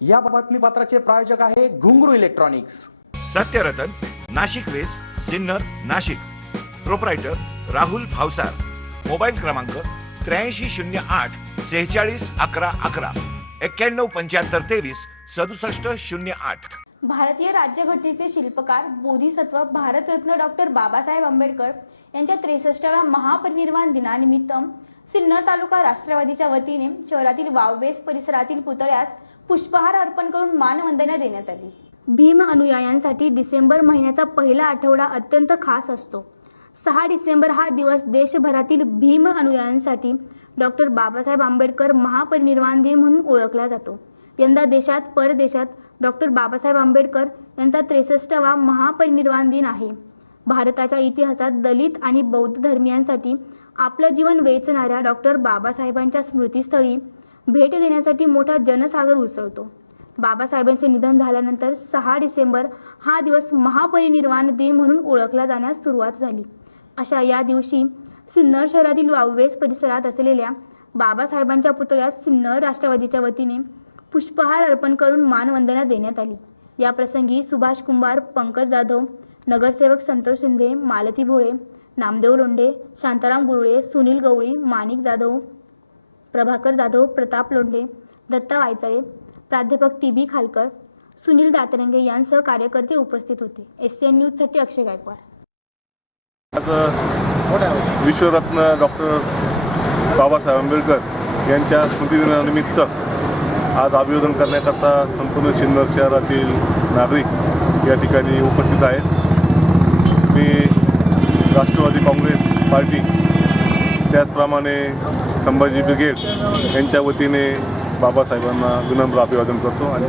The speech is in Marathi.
या बातमीपत्राचे प्रायोजक आहे Ghungroo electronics. Satyaratan, Nashik west, Sinnar, Nashik. Proprietor Rahul Bhavsar. Mobile क्रमांक 8308 46 11 11 91 75 23 67 08। भारतीय राज्यघटनेचे शिल्पकार बोधिसत्व भारतरत्न डॉक्टर बाबासाहेब आंबेडकर यांच्या 63व्या महापरिनिर्वाण दिनानिमित्त सिन्नर तालुका राष्ट्रवादीच्या वतीने शहरातील वाववेस परिसरातील पुतळ्यास पुष्पहार अर्पण करून मानवंदना देण्यात आली। भीम अनुयायांसाठी डिसेंबर महिन्याचा पहिला आठवडा अत्यंत खास असतो। 6 डिसेंबर हा दिवस देशभरातील भीम अनुयायांसाठी डॉक्टर बाबासाहेब आंबेडकर महापरिनिर्वाण दिन म्हणून ओळखला जातो। यंदा देशात परदेशात डॉक्टर बाबासाहेब आंबेडकर यांचा 63वा महापरिनिर्वाण दिन आहे। भारताच्या इतिहासात दलित आणि बौद्ध धर्मियांसाठी आपलं जीवन वेचणाऱ्या डॉक्टर बाबासाहेबांच्या स्मृतीस्थळी भेट देण्यासाठी मोठा जनसागर उसळतो। बाबासाहेबांचे निधन झाल्यानंतर 6 डिसेंबर हा दिवस महापरिनिर्वाण दिन म्हणून ओळखला जाण्यास सुरुवात झाली। अशा या दिवशी सिन्नर शहरातील वाववेस परिसरात असलेल्या बाबासाहेबांच्या पुतळ्यास सिन्नर राष्ट्रवादीच्या वतीने पुष्पहार अर्पण करून मानवंदना देण्यात आली। या प्रसंगी सुभाष कुंभार, पंकज जाधव, नगरसेवक संतोष शिंदे, मालती भोळे, नामदेव लोंढे, शांताराम गुरुळे, सुनील गवळी, माणिक जाधव, प्रभाकर जाधव, प्रताप लोंढे, दत्ता वायचाळे, प्राध्यापक टी बी खालकर, सुनील दातरंगे यांसह कार्यकर्ते उपस्थित होते। SCN न्यूजसाठी अक्षय गायकवाड। विश्वरत्न डॉक्टर बाबासाहेब आंबेडकर यांच्या स्मृतिदिनानिमित्त आज अभिवादन करण्याकरता संपूर्ण सिन्नर शहरातील नागरिक या ठिकाणी उपस्थित आहेत। मी राष्ट्रवादी काँग्रेस पार्टी त्याचप्रमाणे संभाजी ब्रिगेड यांच्या वतीने बाबासाहेबांना विनम्र अभिवादन करतो आणि